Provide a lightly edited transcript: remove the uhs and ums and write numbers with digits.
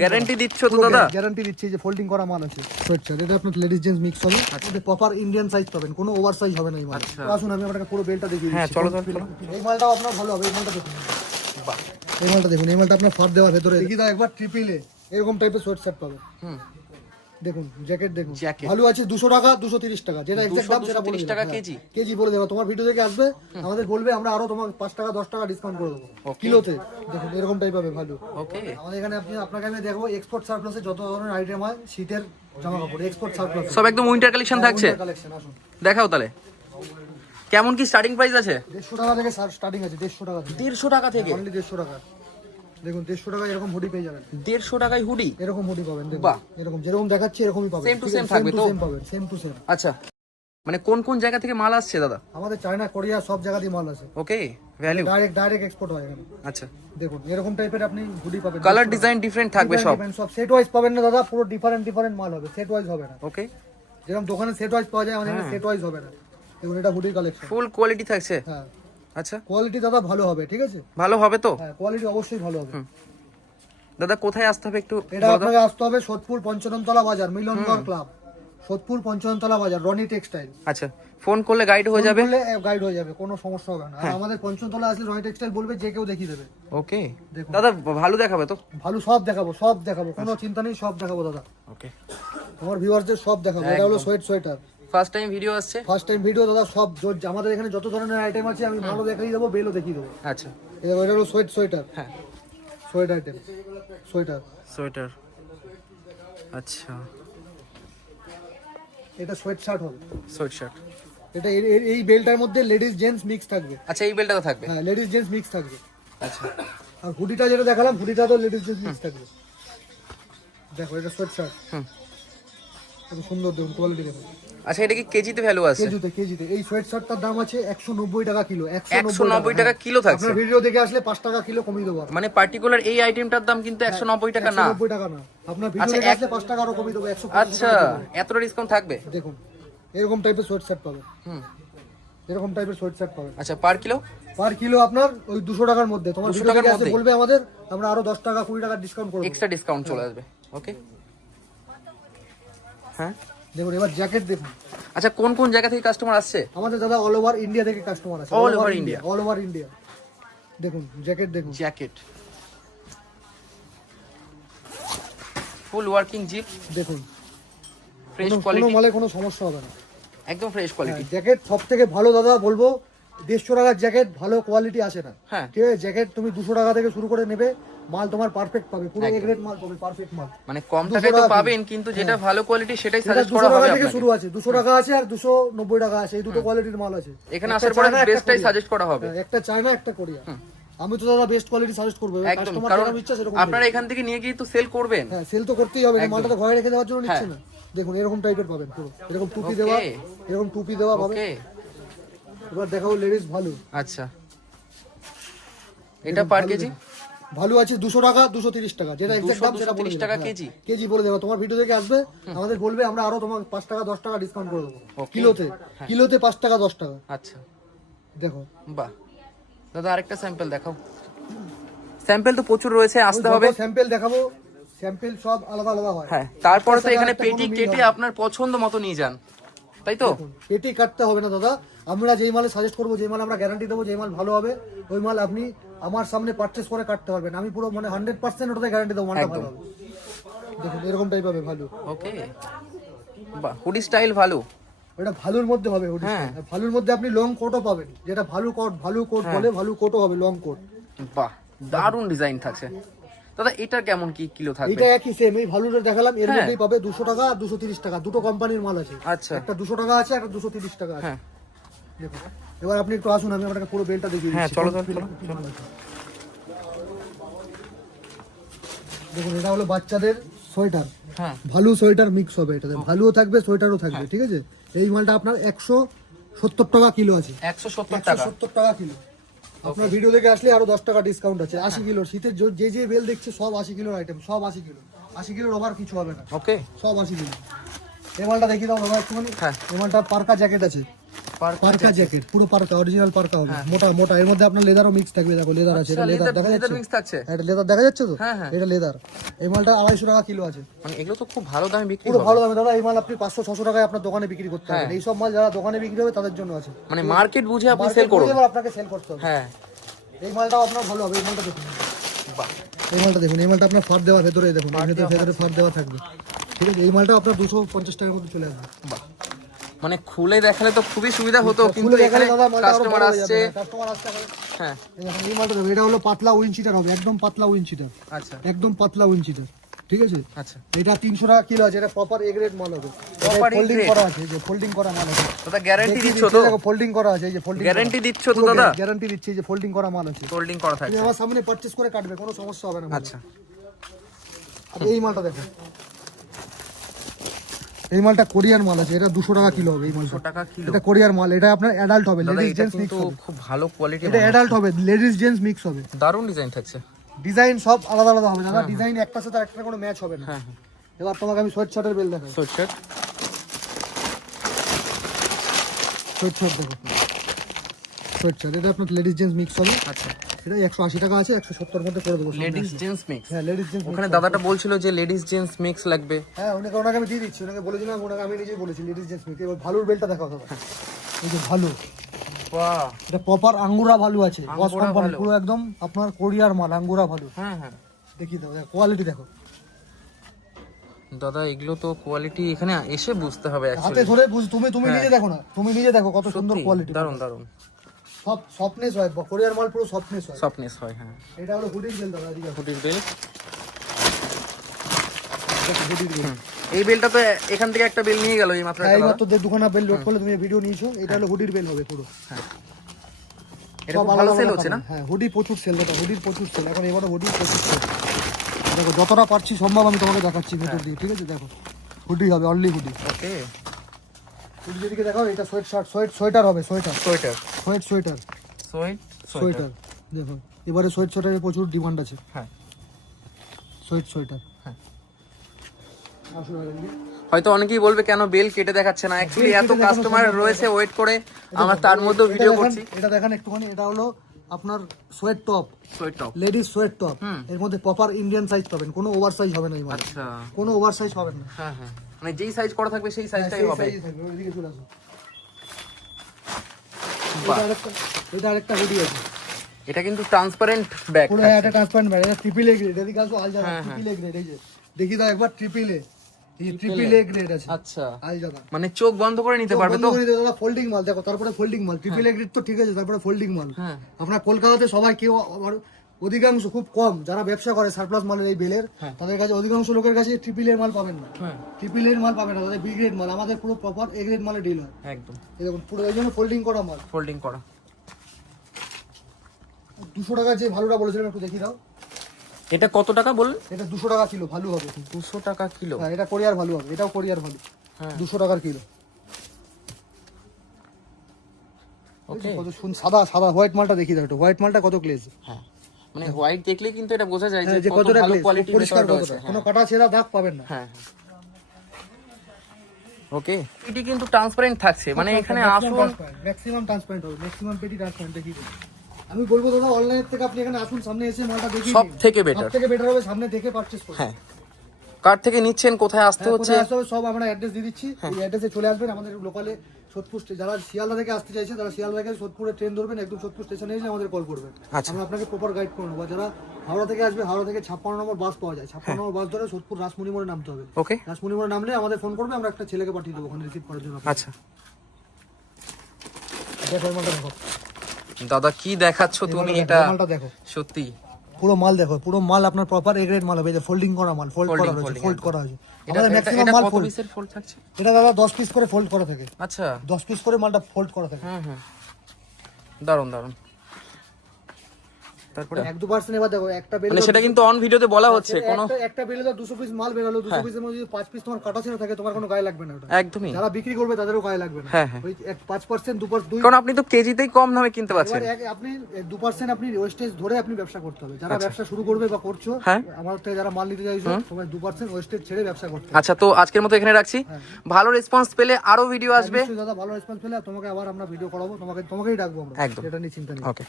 Guarantee দিচ্ছ তো দাদা? গ্যারান্টি দিচ্ছি যে ফোল্ডিং করা মাল আছে সোয়েটশার্ট। এটা আপনার লেডিস জেন্টস মিক্স হবে, এটা প্রপার ইন্ডিয়ান সাইজ পাবেন, কোনো ওভার সাইজ হবে না এই মাল। আসুন আমি আপনাকে পুরো বেলটা দেখিয়ে দিচ্ছি। হ্যাঁ চলো চলো। এই মালটাও আপনার ভালো হবে, এই মালটা দেখুন। এই মালটা দেখুন, এই মালটা আপনার ফার দেওয়ার ভেতরে দেখি দাও একবার ট্রিপল এ এরকম টাইপের সোয়েটশার্ট পাবেন। দেখুন জ্যাকেট দেখুন, ভালো আছে 200 টাকা 230 টাকা, যেটা এক্সাক্ট দাম সেটা বলে 230 টাকা কেজি। কেজি বলে দেবো। তোমার ভিডিও দেখে আসবে, আমাদের বলবে, আমরা আরো তোমার 5 টাকা 10 টাকা ডিসকাউন্ট করে দেবো কিলোতে। দেখুন এরকম টাইপ হবে ভালো। ওকে, আমাদের এখানে আপনাকে আমি দেখবো এক্সপোর্ট সারপ্লাসে যত ধরনের আইটেম হয় শীতের জামা কাপড় এক্সপোর্ট সারপ্লাস সব একদম উইন্টার কালেকশন থাকছে। কালেকশন আসুন দেখাও তাহলে কেমন কি স্টার্টিং প্রাইস আছে? 150 টাকা থেকে স্টার্টিং আছে, 150 টাকা থেকে। 150 টাকা থেকে অনলি 150 টাকা। দেখুন 150 টাকা এরকম হুডি পেয়ে যাবেন। 150 টাকায় হুডি, এরকম হুডি পাবেন। দেখুন বাহ, এরকম যেরকম দেখাচ্ছি এরকমই পাবেন, সেম টু সেম থাকবে তো? সেম পাবেন, সেম টু সেম। আচ্ছা, মানে কোন কোন জায়গা থেকে মাল আসছে দাদা? আমাদের চায়না কোরিয়া সব জায়গা দিয়ে মাল আছে। ওকে, ভ্যালু ডাইরেক্ট এক্সপোর্ট হয় এখানে। আচ্ছা, দেখুন এরকম টাইপের আপনি হুডি পাবেন, কালার ডিজাইন ডিফারেন্ট থাকবে সব। সব সেট ওয়াইজ পাবেন না দাদা, পুরো ডিফারেন্ট মাল হবে, সেট ওয়াইজ হবে না। ওকে, যেরকম দোকানে সেট ওয়াইজ পাওয়া যায় আমাদের এখানে সেট ওয়াইজ হবে না। দেখুন এটা হুডির কালেকশন, ফুল কোয়ালিটি থাকছে। হ্যাঁ আচ্ছা, কোয়ালিটি দাদা ভালো হবে, ঠিক আছে? ভালো হবে তো? হ্যাঁ কোয়ালিটি অবশ্যই ভালো হবে। দাদা কোথায় আসতে হবে একটু? এটা আপনাকে আসতে হবে সোদপুর পঞ্চনতলা বাজার, মিলনগর ক্লাব, সোদপুর পঞ্চনতলা বাজার, রনি টেক্সটাইল। আচ্ছা, ফোন করলে গাইড হয়ে যাবে? গাইড হয়ে যাবে, কোনো সমস্যা হবে না। আর আমাদের পঞ্চনতলা আসলে রনি টেক্সটাইল বলবে, যে কেউ দেখিয়ে দেবে। ওকে দেখুন দাদা, ভালো দেখাবে তো? ভালো সব দেখাবো, কোনো চিন্তা নেই, সব দেখাবো দাদা। ওকে, তোমার ভিউয়ারদের সব দেখাবো। এটা হলো সোয়েটার, ফার্স্ট টাইম ভিডিও আসছে। ফার্স্ট টাইম ভিডিও দাদা। সব আমাদের এখানে যত ধরনের আইটেম আছে আমি ভালো দেখিয়ে দেবো, বেলও দেখিয়ে দেবো। আচ্ছা, এটা হলো সোয়েটার, হ্যাঁ সোয়েটার আইটেম, সোয়েটার। আচ্ছা, এটা সোয়েটশার্ট হবে, সোয়েটশার্ট। এটা এই বেলটার মধ্যে লেডিস জেন্টস মিক্স থাকবে। আচ্ছা, এই বেলটা থাকবে? হ্যাঁ লেডিস জেন্টস মিক্স থাকবে। আচ্ছা, আর হুডিটা যেটা দেখালাম, হুডিটা তো লেডিস জেন্টস মিক্স থাকবে। দেখো এটা সোয়েটশার্ট, কত সুন্দর, দেখুন কোয়ালিটি দেখুন। আচ্ছা, এটা কি কেজিতে ভ্যালু আছে? কেজিতে এই সোয়েটশার্টটার দাম আছে 190 টাকা কিলো। 190 টাকা কিলো থাকছে? আপনার ভিডিও দেখে আসলে 5 টাকা কিলো কমিয়ে দেবো। মানে পার্টিকুলার এই আইটেমটার দাম কিন্তু 190 টাকা না? 190 টাকা না, আপনার ভিডিও দেখে আসলে 5 টাকা আরো কমিয়ে দেবো, 150 আচ্ছা, এতটা ডিসকাউন্ট থাকবে? দেখুন এরকম টাইপের সোয়েটশার্ট পাবেন, এরকম টাইপের সোয়েটশার্ট পাবেন। আচ্ছা, পার কিলো? পার কিলো আপনার ওই 200 টাকার মধ্যে। তোমার 200 ভিডিও টাকার দেখে আসলে মধ্যে? বলবে আমাদের, আমরা আরো 10 টাকা 20 টাকা ডিসকাউন্ট করব, এক্সট্রা ডিসকাউন্ট চলে আসবে। ওকে, হ্যাঁ দেখুন এবার জ্যাকেট দেখুন। আচ্ছা, কোন কোন জায়গা থেকে কাস্টমার আসছে? আমাদের দাদা অল ওভার ইন্ডিয়া থেকে কাস্টমার আছে। All over India? All over India. দেখুন জ্যাকেট দেখুন, জ্যাকেট ফুল ওয়ার্কিং জিপ, দেখুন ফ্রেশ কোনো কোয়ালিটি, মালে কোনো সমস্যা হবে না। একদম ফ্রেশ কোয়ালিটি। জ্যাকেট সব থেকে ভালো দাদা বলবো, 150 টাকার জ্যাকেট ভালো কোয়ালিটি আসে না। হ্যাঁ, ঠিক আছে, জ্যাকেট তুমি 200 টাকা থেকে শুরু করে নেবে, মাল তোমার পারফেক্ট পাবে, পুরো এ গ্রেড মাল পাবে, পারফেক্ট মাল। মানে কম টাকায় তো পাবেন, কিন্তু যেটা ভালো কোয়ালিটি সেটাই সাজেস্ট করা 200 হবে টাকা থেকে আপনাকে। শুরু আছে, 200 টাকা আছে আর 290 টাকা আছে, এই দুটো কোয়ালিটির মাল আছে। এখানে আসার পরে বেস্টটাই সাজেস্ট করা হবে। একটা চায়না একটা কোরিয়া। আমি তো দাদা বেস্ট কোয়ালিটি সাজেস্ট করব, একদম, কাস্টমার কারণ যেরকম ইচ্ছা সেরকম। আপনারা এখান থেকে নিয়ে গিয়ে তো সেল করবেন। হ্যাঁ সেল তো করতেই হবে, মালটা তো ঘরে রেখে দেওয়ার জন্য নিচ্ছে না। দেখুন এরকম টাইপের পাবেন, পুরো এরকম টুপি দেওয়া, এরকম টুপি দেওয়া পাবেন। ওকে, এবার দেখাবো লেডিস ভালো। আচ্ছা, এটা পার কেজি? ভালো আছে 200 টাকা 230 টাকা, যেটা এক্সাক্ট দাম সেটা বলে 230 টাকা কেজি। কেজি বলে দেবো। তোমার ভিডিও দেখে আসবে, আমাদের বলবে, আমরা আরো তোমার 5 টাকা 10 টাকা ডিসকাউন্ট করে দেবো কিলোতে 5 টাকা 10 টাকা। আচ্ছা, দেখো বাহ দাদা, আরেকটা স্যাম্পল দেখাও। স্যাম্পল তো প্রচুর রয়েছে, আসতে হবে। স্যাম্পল দেখাবো, স্যাম্পল সব আলাদা আলাদা হয়। হ্যাঁ, তারপরে তো এখানে পেটি কেটে আপনার পছন্দ মতো নিয়ে যান, তাই তো? পেটি কাটতে হবে না দাদা, আমরা যেই মালে সাজেস্ট করবো, যেই মাল আমরা গ্যারান্টি দেবো, যেই মাল ভালো হবে, ওই মাল আপনি আমার সামনে পারচেস করে কাটতে পারবেন। আমি পুরো মানে 100% ওটাতে গ্যারান্টি দেবো, মালটা ভালো হবে। দেখুন এরকম টাইপ হবে ভালো। ওকে, বাহ, হুডি স্টাইল ভালো। এটা ভালোর মধ্যে হবে, ভালোর মধ্যে আপনি লং কোটও পাবেন, যেটা ভালো কোট বলে, ভালো কোটও হবে, লং কোট। বাহ, দারুন ডিজাইন থাকছে দাদা। এটা কেমন কি কিলো থাকবে? এটা একই সেম, এই ভালোটা দেখালাম, এর মধ্যেই পাবে 200 টাকা আর 230 টাকা, দুটো কোম্পানির মাল আছে। আচ্ছা, একটা 200 টাকা আছে, একটা 230 টাকা আছে। দেখুন এবার আপনি একটু আসুন, আমি আপনাকে পুরো বেলটা দেখিয়ে দিচ্ছি। হ্যাঁ চলো চলো। দেখুন এটা হলো বাচ্চাদের সোয়েটার, হ্যাঁ ভালো সোয়েটার মিক্স হবে, এটাতে ভালোও থাকবে সোয়েটারও থাকবে, ঠিক আছে? এই মালটা আপনার 170 টাকা কিলো আছে। 170 টাকা? 170 টাকা কিলো। আপনার ভিডিও দেখে আসলে আরো 10 টাকা ডিসকাউন্ট আছে। 80 কিলো শীতের যে বেল দেখছে সব 80 কিলোর আইটেম, সব 80 কিলো, 80 কিলোর ওভার কিছু হবে না। ওকে, সব 80 কিলো। এই মালটা দেখিয়ে দাও বাবা একটুখানি। হ্যাঁ, এই মালটা পার্কা জ্যাকেট আছে, পার্কা জ্যাকেট, পুরো পার্কা, অরিজিনাল পার্কা হবে, মোটা মোটা। এর মধ্যে আপনার লেদারও মিক্স থাকবে, দেখো লেদার আছে, এটা লেদার দেখা যাচ্ছে, মিক্স থাকছে। এটা লেদার দেখা যাচ্ছে তো, হ্যাঁ, হ্যাঁ। এটা লেদার। এই মালটা 250 টাকা কিলো আছে, মানে এগুলো তো খুব ভালো দামে বিক্রি পুরো হবে। ভালো দামে দাদা। এই মাল আপনি 500-600 টাকায় আপনার দোকানে বিক্রি করতে পারবেন। এই সব মাল যারা দোকানে বিক্রি হবে তাদের জন্য আছে, মানে মার্কেট বুঝে আপনি Market সেল করুন। বুঝে এবার আপনাকে সেল করতে হবে। হ্যাঁ, এই মালটাও আপনার ভালো হবে। এই মালটা দেখুন, বাহ, এই মালটা দেখুন, এই মালটা আপনার ফার দেওয়া ভেতরে, দেখুন ভেতরে ফার দেওয়া থাকবে, ঠিক আছে। এই মালটা আপনার 250 টাকার মধ্যে চলে আসবে। বাহ। মানে খুলে দেখালে তো খুবই সুবিধা হতো, কিন্তু খুলে দেখালে এখানে দাদা মালটা আরো কাস্টমার বড় হয়ে আসছে। যাবে, কাস্টমার আসছে এখন। হ্যাঁ, এই দেখুন, এই মালটা দেখুন, এটা হলো পাতলা উইনচিটার হবে, একদম পাতলা উইনচিটার, আচ্ছা একদম পাতলা উইনচিটার, ঠিক আছে। আচ্ছা। এটা 300 টাকা কিলো আছে, এটা প্রপার এ গ্রেড মাল হবে, Proper A ফোল্ডিং grade? করা আছে, এই যে ফোল্ডিং করা মাল আছে। দাদা গ্যারান্টি দেখিয়ে দিচ্ছ দিচ্ছি, তো? দেখো ফোল্ডিং করা আছে, এই যে ফোল্ডিং গ্যারান্টি দিচ্ছ তো দাদা? গ্যারান্টি দিচ্ছি, এই যে ফোল্ডিং করা মাল আছে, হোল্ডিং করা তুমি থাকছে। আমার সামনে পারচেজ করে কাটবে, কোনো সমস্যা হবে না মালে। আচ্ছা, আর এই মালটা দেখো, এই মালটা কোরিয়ান মাল আছে, এটা 200 টাকা কিলো হবে। এই মালটা 100 টাকা কিলো। এটা কোরিয়ার মাল, এটা আপনার অ্যাডাল্ট হবে, দাদা লেডিস এটা জেন্টস মিক্স কিন্তু হবে, খুব ভালো কোয়ালিটি। এটা অ্যাডাল্ট হবে, লেডিস জেন্টস মিক্স হবে। দারুণ ডিজাইন থাকছে। ডিজাইন সব আলাদা আলাদা হবে দাদা, ডিজাইন একটার সাথে একটা কোনো ম্যাচ হবে না। হ্যাঁ, হ্যাঁ। এবার তোমাকে আমি সোয়েট শার্টের বেল দেখাই, সোয়েটশার্ট। সোয়েট শার্ট দেখো, সোয়েট শার্ট, এটা আপনার লেডিস জেন্টস মিক্স হবে। আচ্ছা, এটা 180 টাকা আছে, 170 মধ্যে করে দেবো। Ladies gents mix. হ্যাঁ, লেডিস জেন্টস ওখানে দাদাটা বলছিল যে লেডিস জেন্টস মিক্স লাগবে। হ্যাঁ, ওনাকে আমি দিয়ে দিচ্ছি, ওনাকে বলেছিলাম, ওনাকে আমি নিজেই বলেছি লেডিস জেন্টস মিক্স। এবার ভালুর বেলটা দেখো দাদা, এই যে ভালু, বাহ, এটা প্রপার আঙ্গুরা ভালু আছে, গস আঙ্গুরা কোম্পানি, ভালু। পুরো একদম আপনার কোরিয়ার মাল, আঙ্গুরা ভালু। হ্যাঁ, হ্যাঁ। দেখি দাও, কোয়ালিটি দেখো, দাদা এগুলো তো কোয়ালিটি এখানে এসে বুঝতে হবে হাতে অ্যাকচুয়ালি। ধরে তুমি নিজে দেখো না, তুমি নিজে দেখো কত সুন্দর কোয়ালিটি। দারুণ দারুণ সব সফটনেস হয়, কোরিয়ার মাল পুরো সফটনেস হয়। সফটনেস হয়। হ্যাঁ, এটা হলো হুডির বেল দাদা, এদিকে আসো। হুডির বেল। দেখো, হুডির বেল। এই বেলটা তো এখান থেকে একটা বেল নিয়ে গেল এই মাত্র হ্যাঁ, একটা এইবার দাদা। তো দুখানা বেল লোড করলে, তুমি ভিডিও নিয়েছো, এটা হলো হুডির বেল হবে পুরো। এটা সব খুব আলাদা ভালো সেল আলাদা হচ্ছে না? পাবেন। হ্যাঁ, হুডি প্রচুর সেল দাদা, হুডির প্রচুর সেল এখন, এবারে হুডির প্রচুর সেল। দেখো যতটা পারছি সম্ভব আমি তোমাকে দেখাচ্ছি ভিতর দিয়ে, ঠিক আছে। দেখো হুডি হবে, অনলি হুডি। ওকে, হুডি যেদিকে দেখাও, এটা সোয়েট শার্ট, সোয়েটার হবে, সোয়েটার, সোয়েটার, সোয়েটার, সোয়েটার। দেখো এবারে সোয়েটারের প্রচুর ডিমান্ড আছে। হ্যাঁ, সোয়েটার। হ্যাঁ। আসুন আর এদিকে। হয়তো অনেকেই বলবে কেন বেল কেটে দেখাচ্ছে না, অ্যাকচুয়ালি বেল এত কেটে দেখানো কাস্টমার সম্ভব রয়েছে ওয়েট করে, আমরা তার মধ্যেও এটা ভিডিও দেখেন, করছি। এটা দেখেন একটুখানি, এটা হলো আপনার sweat top, sweater. Ladies sweat top. এর মধ্যে প্রপার ইন্ডিয়ান সাইজ পাবেন, কোনো ওভার সাইজ হবে না এই মাল, আচ্ছা, কোনো ওভার সাইজ পাবেন না। হ্যাঁ, হ্যাঁ, মানে যেই সাইজ করা থাকবে সেই সাইজটাই সেই হবে। size থাকবে, ওইদিকে চলে আসো। বাহ। এটা আরেকটা হুডি আছে, এটা কিন্তু ট্রান্সপারেন্ট ব্যাগ। পুরো এটা ট্রান্সপারেন্ট ব্যাগ, এটা ট্রিপল এ গ্রেড। এদিকে আসো, আল জাদা ট্রিপল এ গ্রেড, এই যে দেখি দাও একবার, ট্রিপল এ, এই ট্রিপল এ গ্রেড আছে আচ্ছা, আল জাদা। মানে চোখ বন্ধ করে নিতে পারবে তো? দাদা ফোল্ডিং মাল দেখো, তারপরে ফোল্ডিং মাল, ট্রিপল এ গ্রেড তো ঠিক আছে, তারপরে ফোল্ডিং মাল। হ্যাঁ, আপনার কলকাতাতে সবাই কেউ অধিকাংশ, খুব কম যারা ব্যবসা করে সারপ্লাস মালের এই বেলের, তাদের কাছে অধিকাংশ লোকের কাছে ট্রিপল এর মাল পাবেন না, হ্যাঁ, ট্রিপল এর মাল পাবেন না, তাদের বি গ্রেড মাল। আমাদের পুরো প্রপার এ গ্রেড মালের ডিল হয়, একদম এই দেখুন পুরো, এই জন্য ফোল্ডিং করা মাল। ফোল্ডিং করা। 200 টাকা যে ভালুটা বলেছিলাম একটু দেখি দাও, এটা কত টাকা বললেন? এটা 200 টাকা কিলো ভালু হবে। 200 টাকা কিলো। হ্যাঁ, এটা কোরিয়ার ভালু হবে, এটাও কোরিয়ার ভালু, হ্যাঁ, 200 টাকার কিলো। ওকে। কত সাদা সাদা হোয়াইট মালটা দেখি দাও একটু, হোয়াইট মালটা কত গ্লেজ, হ্যাঁ, মানে হোয়াইট দেখলে কিন্তু এটা বোঝা যায় যে যে কত কতটা ভালো গ্লেজ, কোয়ালিটি পরিষ্কার কতটা, রয়েছে। কোনো কাটা ছেঁড়া দাগ পাবেন না। হ্যাঁ, ওকে। এটি কিন্তু ট্রান্সপারেন্ট থাকছে, মানে এখানে আসুন। ম্যাক্সিমাম ট্রান্সপারেন্ট হবে, ম্যাক্সিমাম পেটি ট্রান্সপারেন্ট দেখি দাও। আমি বলবো দাদা অনলাইন থেকে আপনি এখানে আসুন, সামনে এসে মালটা দেখি, সব থেকে বেটার। সব থেকে বেটার হবে সামনে দেখে পারচেজ করুন। হ্যাঁ, কার থেকে নিচ্ছেন, কোথায় আসতে হচ্ছে? কোথায় আসতে হবে সব আমরা অ্যাড্রেস দিয়ে দিচ্ছি, এই অ্যাড্রেসে চলে আসবেন। আমাদের লোকালে সোদপুর যারা শিয়ালদা থেকে আসতে চাইছে, তারা শিয়ালদা থেকে সোদপুরে ট্রেন ধরবেন, একদম সোদপুর স্টেশনে এসে আমাদের কল করবেন, আচ্ছা। আমরা আপনাকে প্রপার গাইড করে নেবো। যারা হাওড়া থেকে আসবে, হাওড়া থেকে 56 নম্বর বাস পাওয়া যায়, 56 নম্বর বাস ধরে সোদপুর রাসমণি মোড়ে নামতে হবে। ওকে, রাসমণি মোড়ে নামলে আমাদের ফোন করবে, আমরা একটা ছেলেকে পাঠিয়ে দেবো ওখানে রিসিভ করার জন্য। আচ্ছা। দেখো এই মালটা দেখো, দাদা কি দেখাচ্ছ তুমি? এটা এই মালটা দেখো, সত্যি পুরো মাল দেখো, পুরো মাল আপনার প্রপার এ গ্রেড মাল হবে, যে ফোল্ডিং করা মাল, ফোল্ড করা হয়েছে, ফোল্ড করা হয়েছে। আমাদের ম্যাক্সিমাম মাল কত ফোল্ড, পিসের ফোল্ড থাকছে? এটা দাদা 10 পিস করে ফোল্ড করা থাকে, আচ্ছা, 10 পিস করে মালটা ফোল্ড করা থাকে। হ্যাঁ, হ্যাঁ, দারুন দারুন। তারপরে 1-2% এবার দেখো একটা বেল মানে সেটা কিন্তু অন ভিডিওতে বলা হচ্ছে কোনো একটা বেলে তো 200 পিস মাল বেরালো 200 পিসের মধ্যে যদি 5 পিস তোমার কাটা ছিল থাকে তোমার কোনো গায়ে লাগবে না ওটা একদমই যারা বিক্রি করবে তাদেরও গায়ে লাগবে না হ্যাঁ, হ্যাঁ। ওই 5% 2% কারণ আপনি তো কেজিতেই কম দামে কিনতে পারছেন। আপনি 2% আপনি ওয়েস্টেজ ধরে আপনি ব্যবসা করতে হবে যারা ব্যবসা শুরু করবে বা করছো হ্যাঁ। আমার থেকে যারা মাল নিতে চাইছো তোমার 2% ওয়েস্টেজ ছেড়ে ব্যবসা করতে হবে। আচ্ছা, তো আজকের মতো এখানে রাখছি। ভালো রেসপন্স পেলে আরো ভিডিও আসবে। নিশ্চয়ই দাদা ভালো রেসপন্স পেলে তোমাকে আবার আমরা ভিডিও করাবো তোমাকেই ডাকবো আমরা একদম। এটা নিয়ে চিন্তা নেই। ওকে।